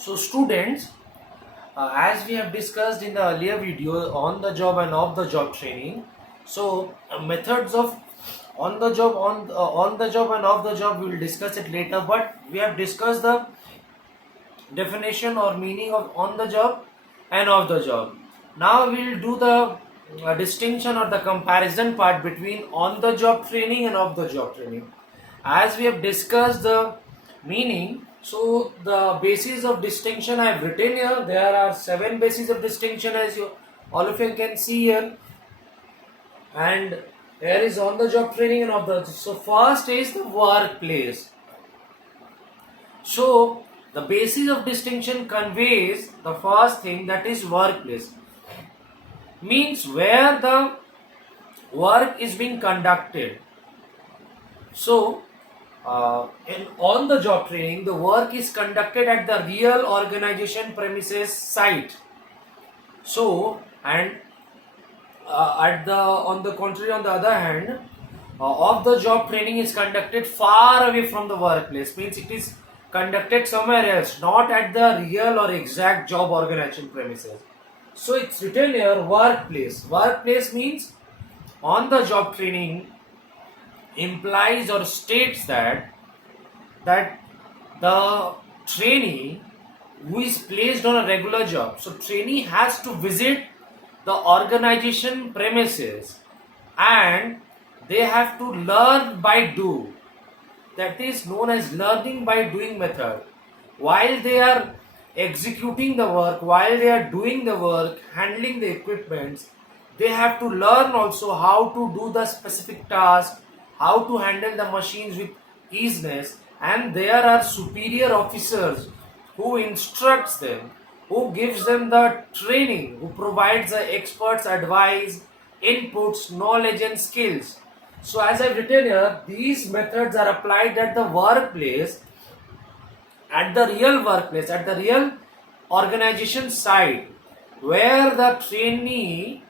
So students, as we have discussed in the earlier video on the job and off the job training, so methods of on the job and off the job we will discuss it later, but we have discussed the definition or meaning of on the job and off the job. Now we will do the distinction or the comparison part between on the job training and off the job training. As we have discussed the meaning, so the basis of distinction I have written here. There are 7 bases of distinction, as you all of you can see here, and here is on the job training and off the. So first is the workplace. So the basis of distinction conveys the first thing, that is workplace, means where the work is being conducted. So in on the job training, the work is conducted at the real organization premises site. So and at the on the contrary, on the other hand, off the job training is conducted far away from the workplace, means it is conducted somewhere else, not at the real or exact job organization premises. So it's written here workplace. Workplace means on the job training implies or states that the trainee who is placed on a regular job, so trainee has to visit the organization premises and they have to learn by do. That is known as learning by doing method. While they are executing the work, while they are doing the work, handling the equipments, they have to learn also how to do the specific task, how to handle the machines with easiness, and there are superior officers who instructs them, who gives them the training, who provides the experts advice, inputs, knowledge and skills. So as I've written here, these methods are applied at the workplace, at the real workplace, at the real organization site, where the trainee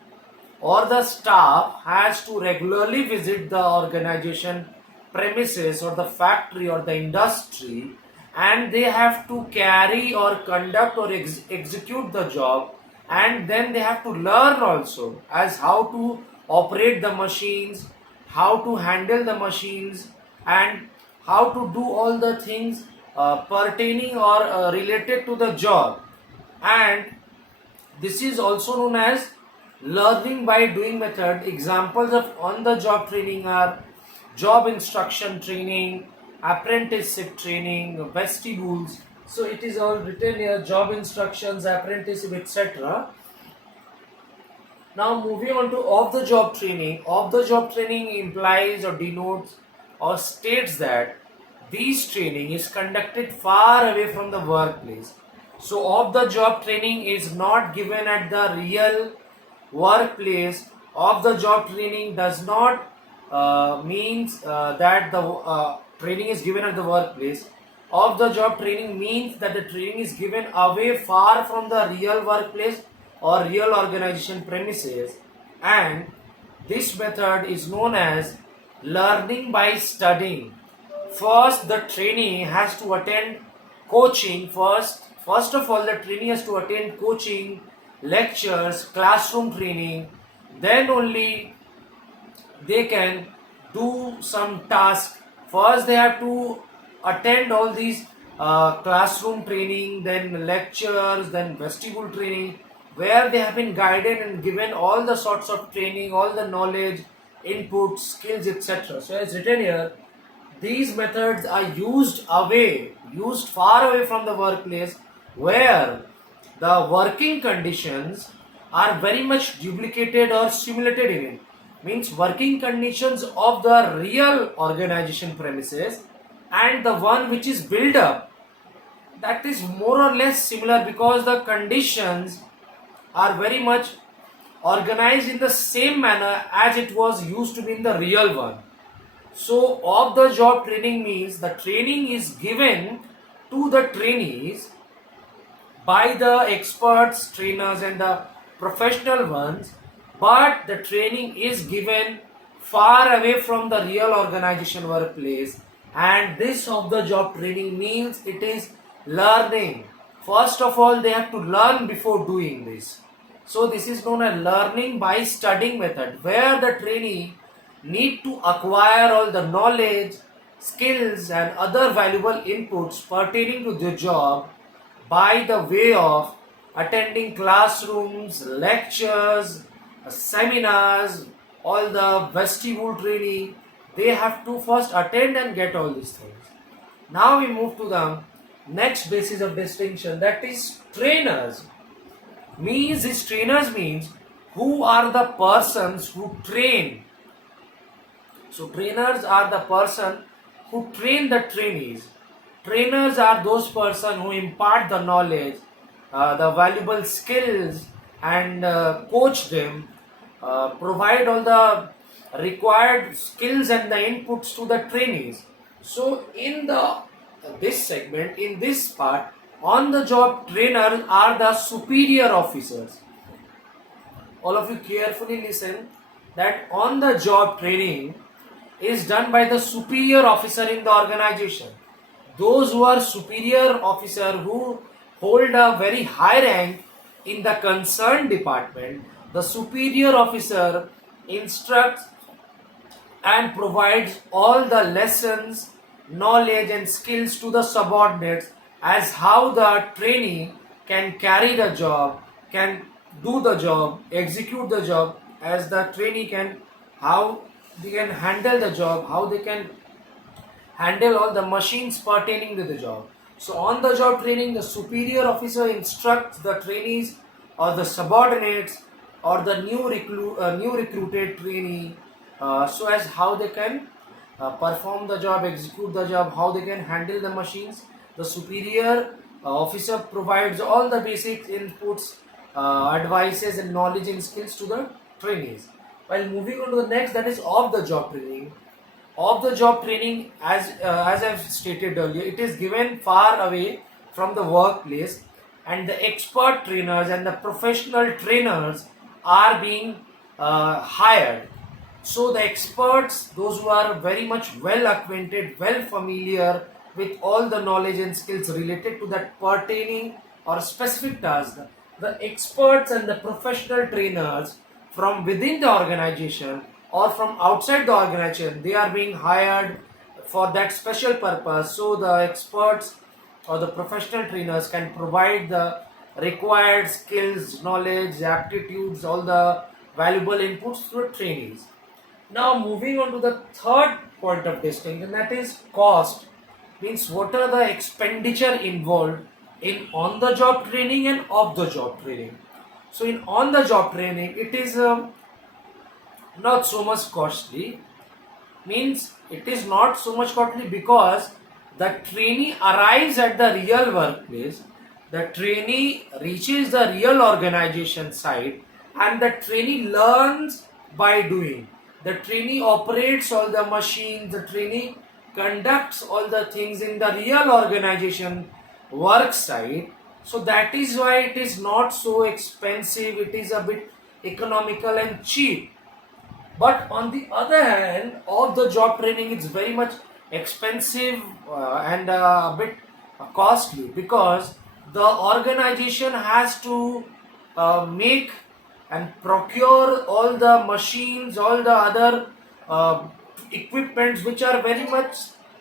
or the staff has to regularly visit the organization premises or the factory or the industry, and they have to carry or conduct or execute the job, and then they have to learn also as how to operate the machines, how to handle the machines, and how to do all the things pertaining or related to the job. And this is also known as learning by doing method. Examples of on the job training are job instruction training, apprenticeship training, vestibules. So it is all written here: job instructions, apprenticeship, etc. Now moving on to off the job training. Off the job training implies or denotes or states that this training is conducted far away from the workplace. So off the job training is not given at the real workplace. Off the job training does not means that the training is given at the workplace. Off the job training means that the training is given away, far from the real workplace or real organization premises, and this method is known as learning by studying. First, the trainee has to attend coaching. First of all, the trainee has to attend coaching, lectures, classroom training. Then only they can do some task. First, they have to attend all these classroom training, then lectures, then vestibule training, where they have been guided and given all the sorts of training, all the knowledge, inputs, skills, etc. So as written here, these methods are used far away from the workplace, where the working conditions are very much duplicated or simulated in it. Means working conditions of the real organization premises and the one which is built up, that is more or less similar, because the conditions are very much organized in the same manner as it was used to be in the real one. So off the job training means the training is given to the trainees by the experts, trainers and the professional ones, but the training is given far away from the real organization workplace, and this of the job training means it is learning first of all they have to learn before doing this. So this is known as learning by studying method, where the trainee need to acquire all the knowledge, skills and other valuable inputs pertaining to the job by the way of attending classrooms, lectures, seminars, all the vestibule training. They have to first attend and get all these things. Now we move to the next basis of distinction, that is trainers. Trainers means who are the persons who train. So trainers are the person who train the trainees. Trainers are those person who impart the knowledge, the valuable skills and coach them, provide all the required skills and the inputs to the trainees. So in the this segment, in this part, on the job trainers are the superior officers. All of you carefully listen, that on the job training is done by the superior officer in the organization. Those who are superior officer, who hold a very high rank in the concerned department, the superior officer instructs and provides all the lessons, knowledge and skills to the subordinates as how the trainee can carry the job, can do the job, execute the job, as the trainee can, how they can handle the job, how they can handle all the machines pertaining to the job. So on the job training, the superior officer instructs the trainees or the subordinates or the new recruited trainee, so as how they can perform the job, execute the job, how they can handle the machines. The superior officer provides all the basic inputs, advices and knowledge and skills to the trainees. While moving on to the next, that is off the job training. Off the job training, as I've stated earlier, it is given far away from the workplace, and the expert trainers and the professional trainers are being hired. So the experts, those who are very much well acquainted, well familiar with all the knowledge and skills related to that pertaining or specific task, the experts and the professional trainers from within the organization or from outside the organization, they are being hired for that special purpose. So the experts or the professional trainers can provide the required skills, knowledge, aptitudes, all the valuable inputs to the trainees. Now moving on to the third point of distinction, that is cost. Means what are the expenditure involved in on the job training and off the job training. So in on the job training, it is not so much costly. Means it is not so much costly because the trainee arrives at the real workplace, the trainee reaches the real organization site, and the trainee learns by doing. The trainee operates all the machines, the trainee conducts all the things in the real organization work site. So that is why it is not so expensive, it is a bit economical and cheap. But on the other hand, of the job training, it's very much expensive and a bit costly, because the organization has to make and procure all the machines, all the other equipments which are very much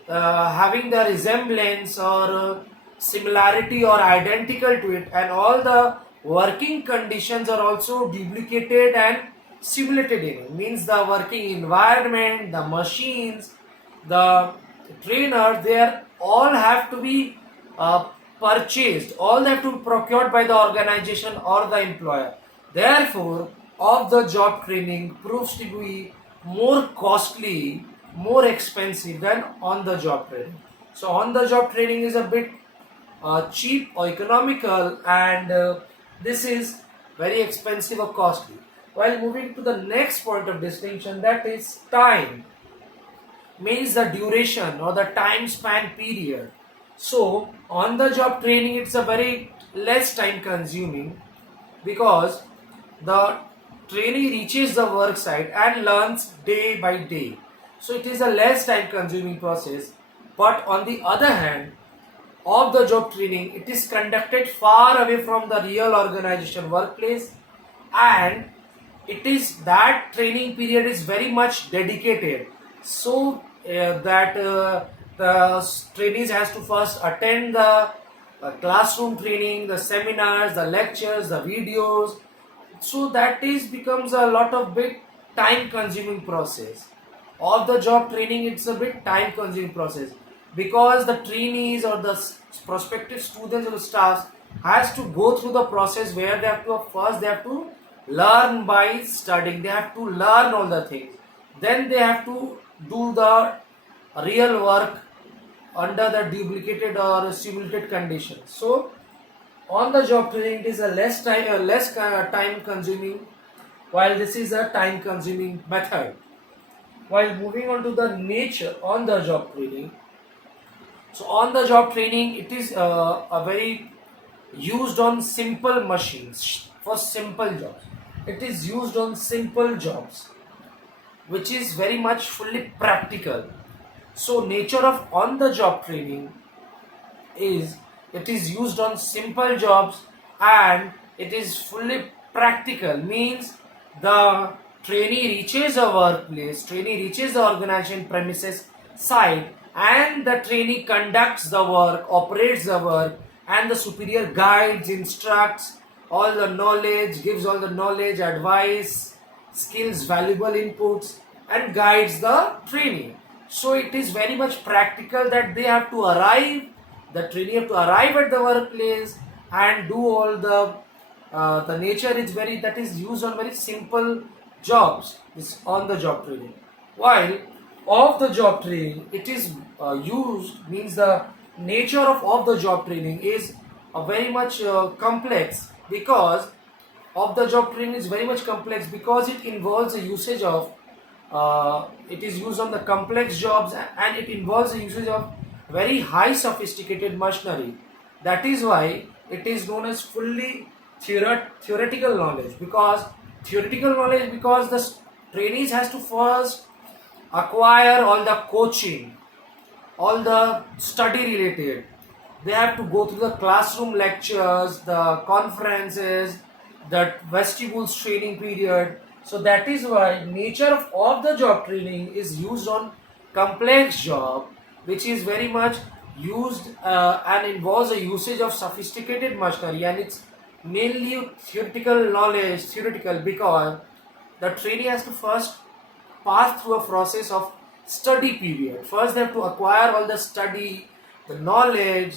having the resemblance or similarity or identical to it, and all the working conditions are also duplicated and simulated in it. Means the working environment, the machines, the trainer, they are all have to be purchased, all have to be procured by the organization or the employer. Therefore, off the job training proves to be more costly, more expensive than on the job training. So on the job training is a bit cheap or economical, and this is very expensive or costly. While moving to the next point of distinction, that is time. Means the duration or the time span period. So on the job training, it's a very less time consuming, because the trainee reaches the work site and learns day by day. So it is a less time consuming process. But on the other hand, of the job training, it is conducted far away from the real organization workplace, and it is that training period is very much dedicated, so that the trainees has to first attend the classroom training, the seminars, the lectures, the videos. So that is becomes a lot of bit time consuming process of the job training. It's a bit time consuming process because the trainees or the prospective students or the staffs has to go through the process where they have to first they have to learn by studying, they have to learn all the things, then they have to do the real work under the duplicated or simulated conditions. So on the job training, it is a less time consuming, while this is a time consuming method. While moving on to the nature on the job training, so on the job training, it is a very used on simple machines for simple jobs. It is used on simple jobs, which is very much fully practical. So nature of on the job training is it is used on simple jobs, and it is fully practical, means the trainee reaches a workplace, trainee reaches the organization premises site, and the trainee conducts the work, operates the work, and the superior guides, instructs all the knowledge, gives all the knowledge, advice, skills, valuable inputs, and guides the trainee. So it is very much practical that they have to arrive, the trainee have to arrive at the workplace and do all the nature is very that is used on very simple jobs, is on the job training. While of the job training, it is used, means the nature of the job training is very much complex, because of the job training is very much complex because it involves the usage of it is used on the complex jobs, and it involves the usage of very high sophisticated machinery. That is why it is known as fully theoretical knowledge, because the trainees has to first acquire all the coaching, all the study related. They have to go through the classroom lectures, the conferences, the vestibules training period. So that is why nature of the job training is used on complex job, which is very much used and involves the usage of sophisticated machinery, and it's mainly theoretical, because the trainee has to first pass through a process of study period. First they have to acquire all the study, the knowledge,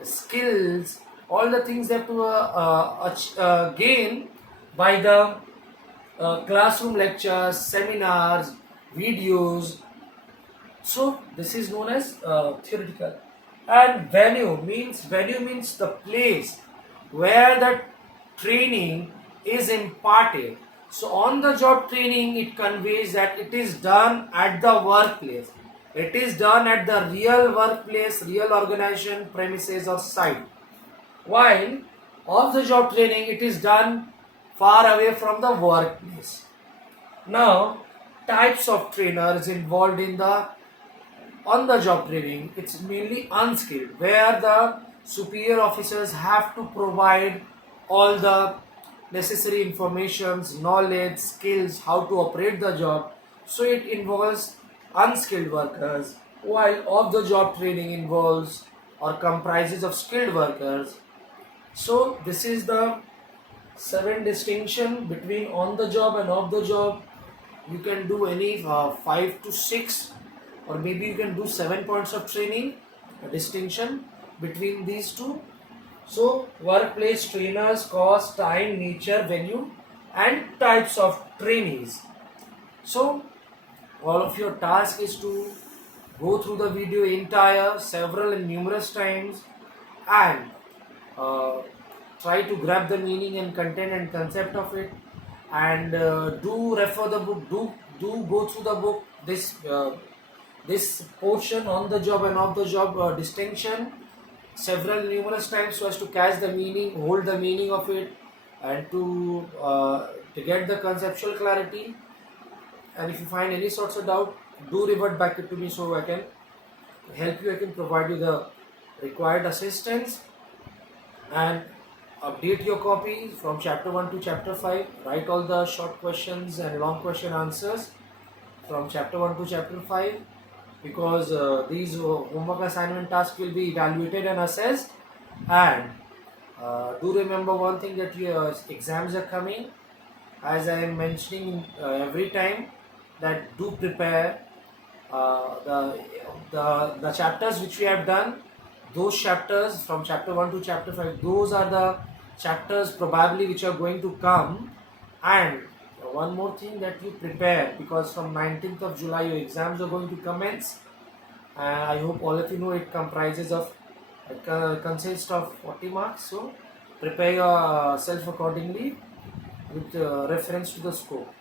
the skills, all the things they have to gain by the classroom lectures, seminars, videos. So this is known as theoretical. And venue means the place where the training is imparted. So on the job training, it conveys that it is done at the workplace. It is done at the real workplace, real organization, premises or site. While of the job training, it is done far away from the workplace. Now, types of trainers involved in the on the job training, it's mainly unskilled, where the superior officers have to provide all the necessary informations, knowledge, skills, how to operate the job. So it involves unskilled workers, while off the job training involves or comprises of skilled workers. So this is the 7 distinction between on the job and off the job. You can do any 5 to 6, or maybe you can do 7 points of training, a distinction between these two. So workplace trainers, cost, time, nature, venue, and types of trainees. So all of your task is to go through the video entire several and numerous times, and try to grab the meaning and content and concept of it, and do refer the book, do go through the book, this portion on the job and off the job distinction several numerous times, so as to catch the meaning, hold the meaning of it, and to get the conceptual clarity. And if you find any sorts of doubt, do revert back it to me, so I can help you, I can provide you the required assistance, and update your copy from chapter 1 to chapter 5. Write all the short questions and long question answers from chapter 1 to chapter 5, because these homework assignment tasks will be evaluated and assessed. And do remember one thing, that your exams are coming, as I am mentioning every time, that do prepare the chapters which we have done. Those chapters from chapter 1 to chapter 5, those are the chapters probably which are going to come. And one more thing, that you prepare, because from 19th of July your exams are going to commence. I hope all of you know it comprises of, consists of 40 marks. So prepare yourself accordingly with reference to the scope.